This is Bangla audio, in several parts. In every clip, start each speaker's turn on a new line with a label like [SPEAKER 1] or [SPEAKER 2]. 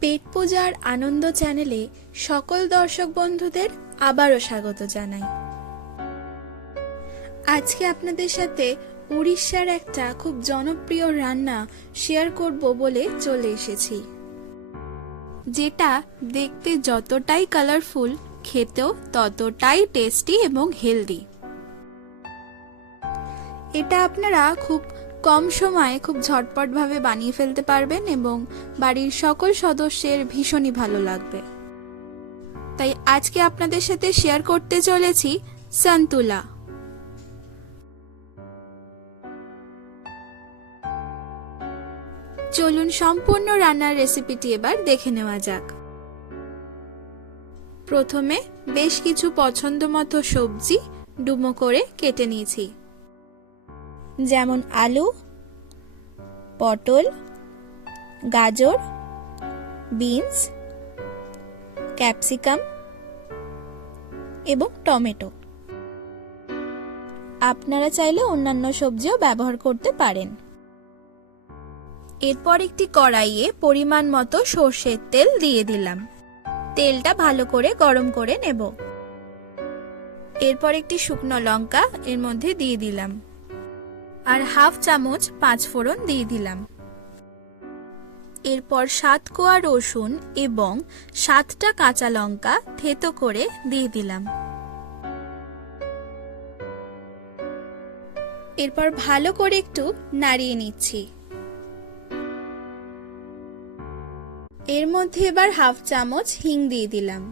[SPEAKER 1] পেট পূজার আনন্দ চ্যানেলে সকল দর্শক বন্ধুদের আবারও স্বাগত জানাই। আজকে আপনাদের সাথে উড়িষ্যার একটা খুব জনপ্রিয় রান্না শেয়ার করব বলে চলে এসেছি। যেটা দেখতে যতটাই কালারফুল খেতেও ততটাই টেস্টি এবং হেলদি এটা আপনারা খুব কম সময়ে খুব ঝটপটভাবে বানিয়ে ফেলতে পারবেন এবং বাড়ির সকল সদস্যের ভীষণই ভালো লাগবে। তাই আজকে আপনাদের সাথে শেয়ার করতে চলেছি সন্তুলা। চলুন সম্পূর্ণ রান্নার রেসিপিটি এবার দেখে নেওয়া যাক। প্রথমে বেশ কিছু পছন্দ মতো সবজি ডুমো করে কেটে নিয়েছি। যেমন আলু, পটল, গাজর, বিনস, ক্যাপসিকাম এবং টমেটো। আপনারা চাইলে অন্যান্য সবজিও ব্যবহার করতে পারেন। এরপর একটি কড়াইয়ে পরিমাণ মতো সর্ষের তেল দিয়ে দিলাম। তেলটা ভালো করে গরম করে নেব। এরপর একটি শুকনো লঙ্কা এর মধ্যে দিয়ে দিলাম। আর হাফ চামচ পাঁচ ফোড়ন দিয়ে দিলাম। এরপর সাত কোয়া রসুন এবং সাতটা কাঁচা লঙ্কা থেতো করে দিয়ে দিলাম। এরপর ভালো করে একটু নাড়িয়ে নিচ্ছি। এর মধ্যে এবার হাফ চামচ হিং দিয়ে দিলাম।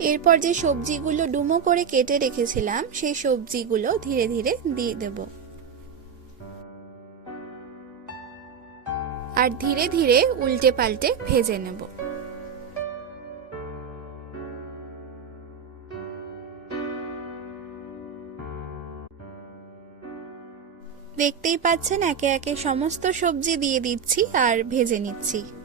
[SPEAKER 1] এরপর যে সবজিগুলো ডুমো করে কেটে রেখেছিলাম, সেই সবজিগুলো ধীরে ধীরে দিয়ে দেব। আর ধীরে ধীরে উল্টে পাল্টে ভেজে নেব। দেখতেই পাচ্ছেন, একে একে সমস্ত সবজি দিয়ে দিচ্ছি আর ভেজে নিচ্ছি।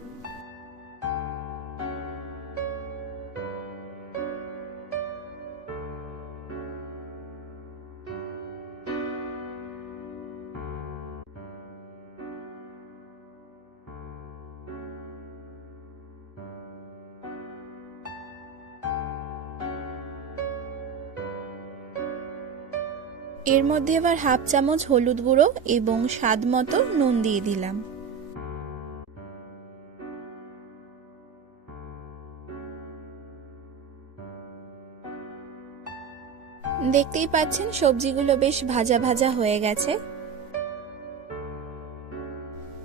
[SPEAKER 1] এর মধ্যে এবার হাফ চামচ হলুদ গুঁড়ো এবং স্বাদ মতো নুন দিয়ে দিলাম। দেখতেই পাচ্ছেন সবজিগুলো বেশ ভাজা ভাজা হয়ে গেছে।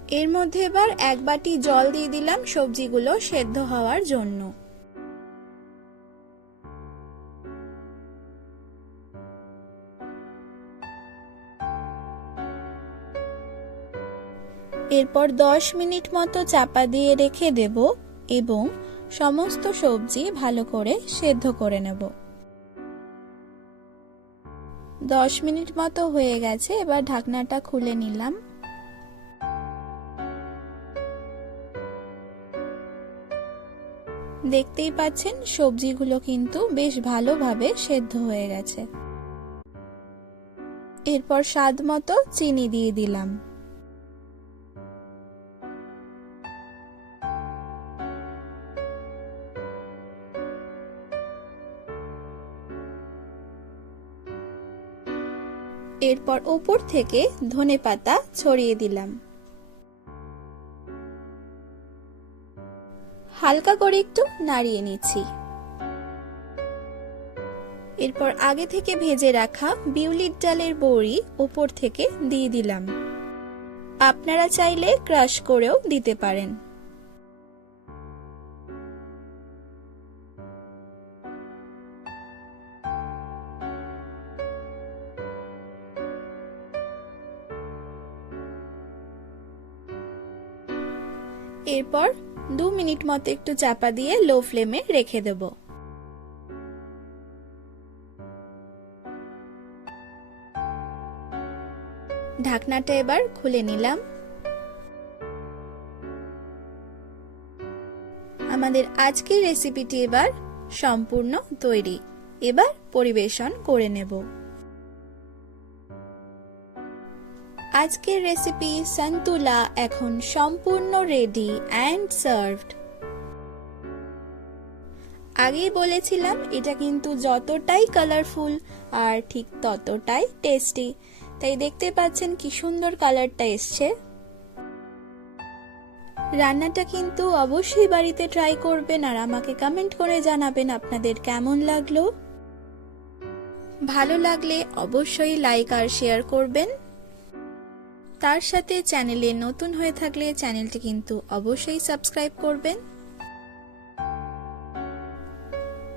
[SPEAKER 1] এর মধ্যে এবার এক বাটি জল দিয়ে দিলাম সবজিগুলো সেদ্ধ হওয়ার জন্য। এরপর দশ মিনিট মতো চাপা দিয়ে রেখে দেব এবং সমস্ত সবজি ভালো করে সেদ্ধ করে নেব। দশ মিনিট মতো হয়ে গেছে, এবার ঢাকনাটা খুলে নিলাম। দেখতেই পাচ্ছেন, সবজিগুলো কিন্তু বেশ ভালোভাবে সেদ্ধ হয়ে গেছে। এরপর স্বাদ মতো চিনি দিয়ে দিলাম। এরপর ওপর থেকে ধনে পাতা ছড়িয়ে দিলাম। হালকা করে একটু নাড়িয়ে নিচ্ছি। এরপর আগে থেকে ভেজে রাখা বিউলির ডালের বড়ি ওপর থেকে দিয়ে দিলাম। আপনারা চাইলে ক্রাশ করেও দিতে পারেন। এরপর দু মিনিট মতো একটু চাপা দিয়ে লো ফ্লেমে রেখে দেব। ঢাকনাটা এবার খুলে নিলাম। আমাদের আজকের রেসিপিটি এবার সম্পূর্ণ তৈরি। এবার পরিবেশন করে নেব। আজকের রেসিপি সন্তুলা এখন সম্পূর্ণ রেডি অ্যান্ড সার্ভড আগেই বলেছিলাম, এটা কিন্তু যতটাই কালারফুল আর ঠিক ততটাই টেস্টি তাই দেখতে পাচ্ছেন কি সুন্দর কালারটা এসছে। রান্নাটা কিন্তু অবশ্যই বাড়িতে ট্রাই করবেন আর আমাকে কমেন্ট করে জানাবেন আপনাদের কেমন লাগল। ভালো লাগলে অবশ্যই লাইক আর শেয়ার করবেন। তার সাথে চ্যানেলে নতুন হয়ে থাকলে চ্যানেলটি কিন্তু অবশ্যই সাবস্ক্রাইব করবেন।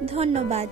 [SPEAKER 1] ধন্যবাদ।